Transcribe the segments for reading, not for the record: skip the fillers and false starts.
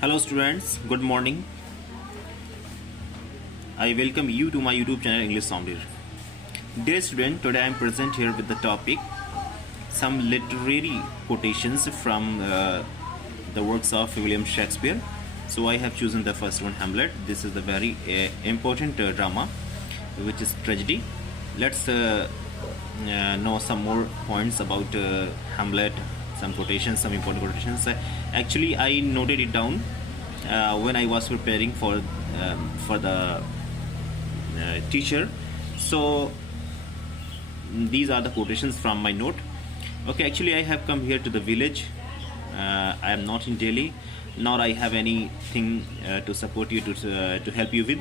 Hello students, good morning. I welcome you to my YouTube channel English Sounder. Dear student, today I am present here with the topic some literary quotations from the works of William Shakespeare. So I have chosen the first one, Hamlet. This is the very important drama, which is tragedy. Let's know some more points about Hamlet, some quotations, some important quotations. Actually, I noted it down when I was preparing for the teacher. So these are the quotations from my note. Okay, actually I have come here to the village. I am not in Delhi, nor I have anything to support you to help you with.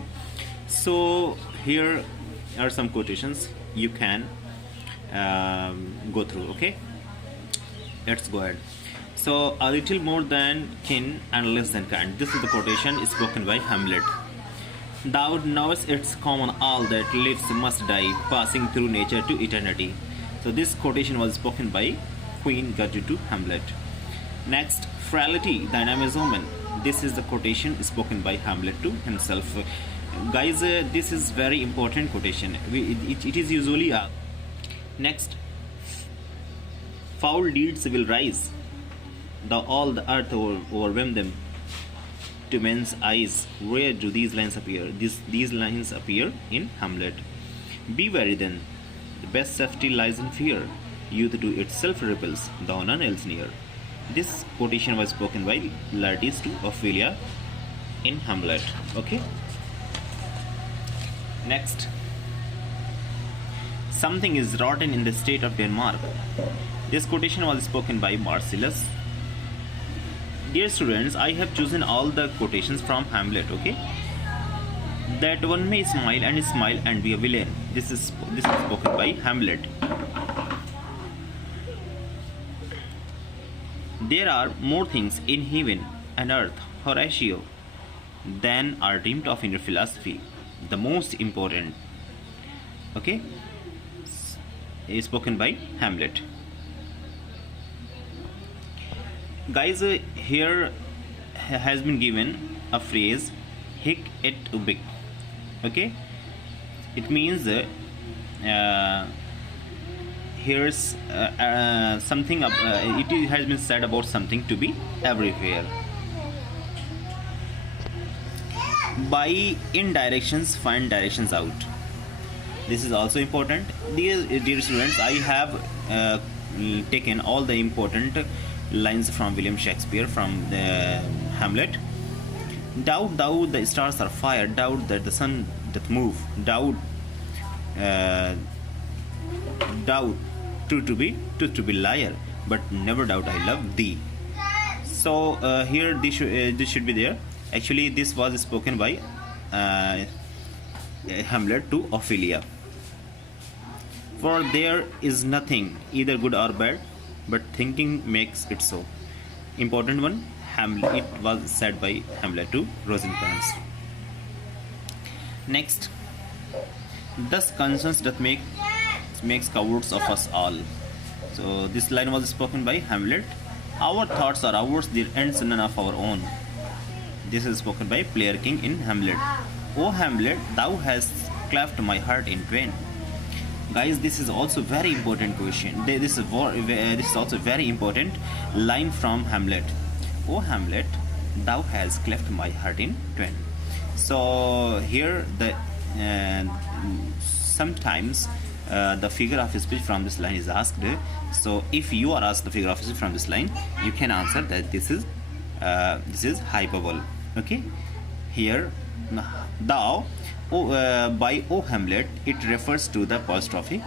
So here are some quotations you can go through. Okay, let's go ahead. So a little more than kin and less than kind. This is the quotation spoken by Hamlet. Thou knowest it's common all that lives must die, passing through nature to eternity. So this quotation was spoken by Queen Gertrude to Hamlet. Next, frailty, thine name is woman. This is the quotation spoken by Hamlet to himself. Guys, this is very important quotation. It is usually next, foul deeds will rise, all the earth overwhelm them. To men's eyes, where do these lines appear? These lines appear in Hamlet. Be wary then, the best safety lies in fear. Youth to itself repels, thou none else near. This quotation was spoken by Laertes to Ophelia in Hamlet. Okay. Next, something is rotten in the state of Denmark. This quotation was spoken by Marcellus. Dear students, I have chosen all the quotations from Hamlet. Okay, that one may smile and be a villain. This is spoken by Hamlet. There are more things in heaven and earth, Horatio, than are dreamed of in your philosophy. The most important, okay, is spoken by Hamlet. Guys, here has been given a phrase hic et ubic. Okay, it means here's something it has been said about something to be everywhere. By indirections find directions out. This is also important. Dear students, I have taken all the important lines from William Shakespeare from the Hamlet. Doubt thou the stars are fire, doubt that the sun doth move, doubt truth to be liar, but never doubt I love thee. So here this should be there. Actually, this was spoken by Hamlet to Ophelia. For there is nothing either good or bad, but thinking makes it so. Important one. It was said by Hamlet to Rosencrantz. Next, thus conscience doth makes cowards of us all. So this line was spoken by Hamlet. Our thoughts are ours, their ends none of our own. This is spoken by Player King in Hamlet. O Hamlet, thou hast cleft my heart in twain. Guys, this is also very important question. This is also very important line from Hamlet. O Hamlet, thou hast cleft my heart in twain. So here sometimes the figure of speech from this line is asked. So if you are asked the figure of speech from this line, you can answer that this is hyperbole. Okay, here thou by O Hamlet, it refers to the apostrophe,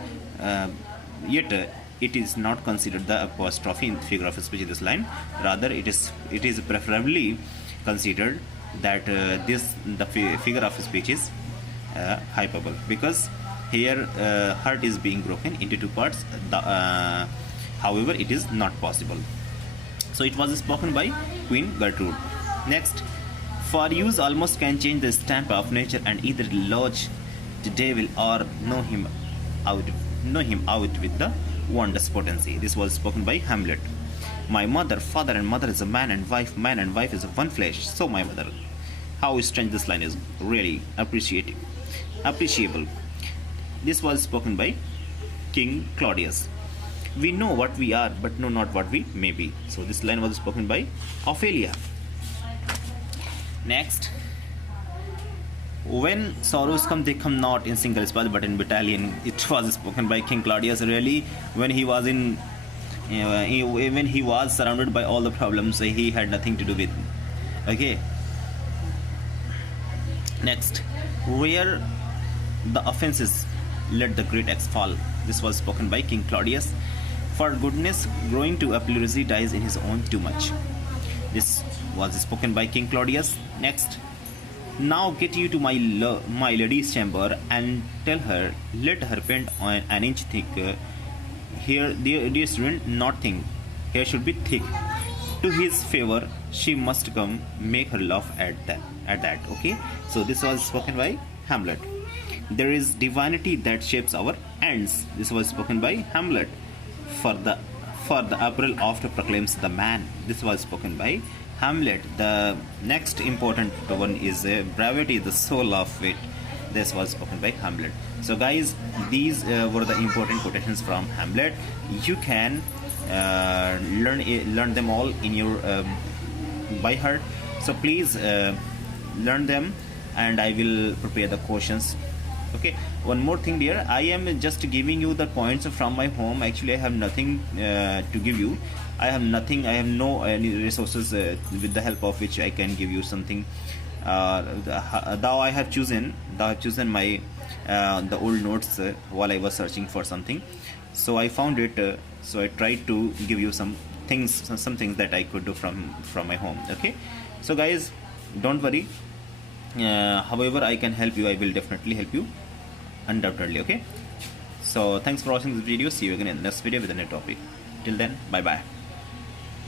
yet it is not considered the apostrophe in figure of speech in this line. Rather, it is preferably considered that the figure of speech is hyperbole, because here heart is being broken into two parts. However, it is not possible. So it was spoken by Queen Gertrude. Next, for use almost can change the stamp of nature and either lodge the devil or know him out with the wondrous potency. This was spoken by Hamlet. My mother, father, and mother is a man and wife is a one flesh. So my mother. How strange this line is. Really appreciable. This was spoken by King Claudius. We know what we are, but know not what we may be. So this line was spoken by Ophelia. Next, when sorrows come, they come not in single spark, but in battalion. It was spoken by King Claudius. Really, when he was in, when he was surrounded by all the problems, he had nothing to do with. Okay. Next, where the offenses let the great axe fall. This was spoken by King Claudius. For goodness, growing to pleurisy dies in his own too much. This was spoken by King Claudius. Next, now get you to my lady's chamber and tell her, let her paint on an inch thick. Here, dear student, not thin. Here should be thick. To his favor, she must come. Make her laugh at that. Okay. So this was spoken by Hamlet. There is divinity that shapes our ends. This was spoken by Hamlet. For the April after proclaims the man. This was spoken by Hamlet. The next important one is brevity, the soul of wit. This was spoken by Hamlet. So guys, these were the important quotations from Hamlet. You can learn them all in your by heart. So please learn them, and I will prepare the questions. Okay, one more thing, dear. I am just giving you the points from my home. Actually, I have nothing to give you. I have nothing. I have no any resources with the help of which I can give you something. Thou I have chosen my the old notes while I was searching for something. So I found it. So I tried to give you some things that I could do from my home. Okay, so guys, don't worry. However I can help you, I will definitely help you, undoubtedly. Okay, so thanks for watching this video. See you again in the next video with a new topic. Till then, bye bye.